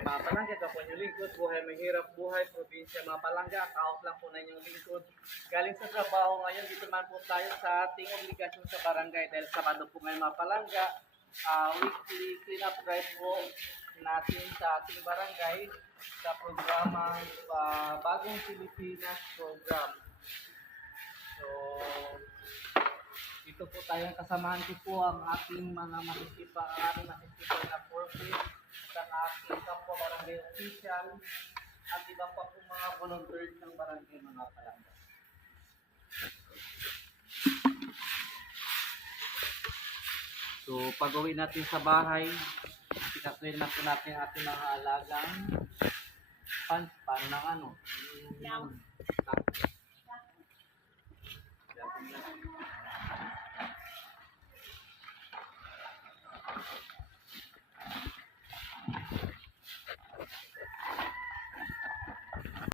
Ay mga palangga, ito po yung lingkod, buhay mahirap, buhay, probinsya, mga palangga, kahot lang po na inyong lingkod. Galing sa trabaho ngayon, dito man po tayo sa ating obligasyon sa barangay dahil Sabado po ngayon mga palangga. Weekly cleanup drive po natin sa ating barangay sa programang Bagong Pilipinas program. So, dito po tayong kasamahan ko po ang ating mga masisipa na forces at ang ating kapwa barangay official at iba pa po mga volunteers ng barangay mga palangga. So, pag-uwi natin sa bahay, ikaklean na po natin ating mga alagang pants, paano ng ano?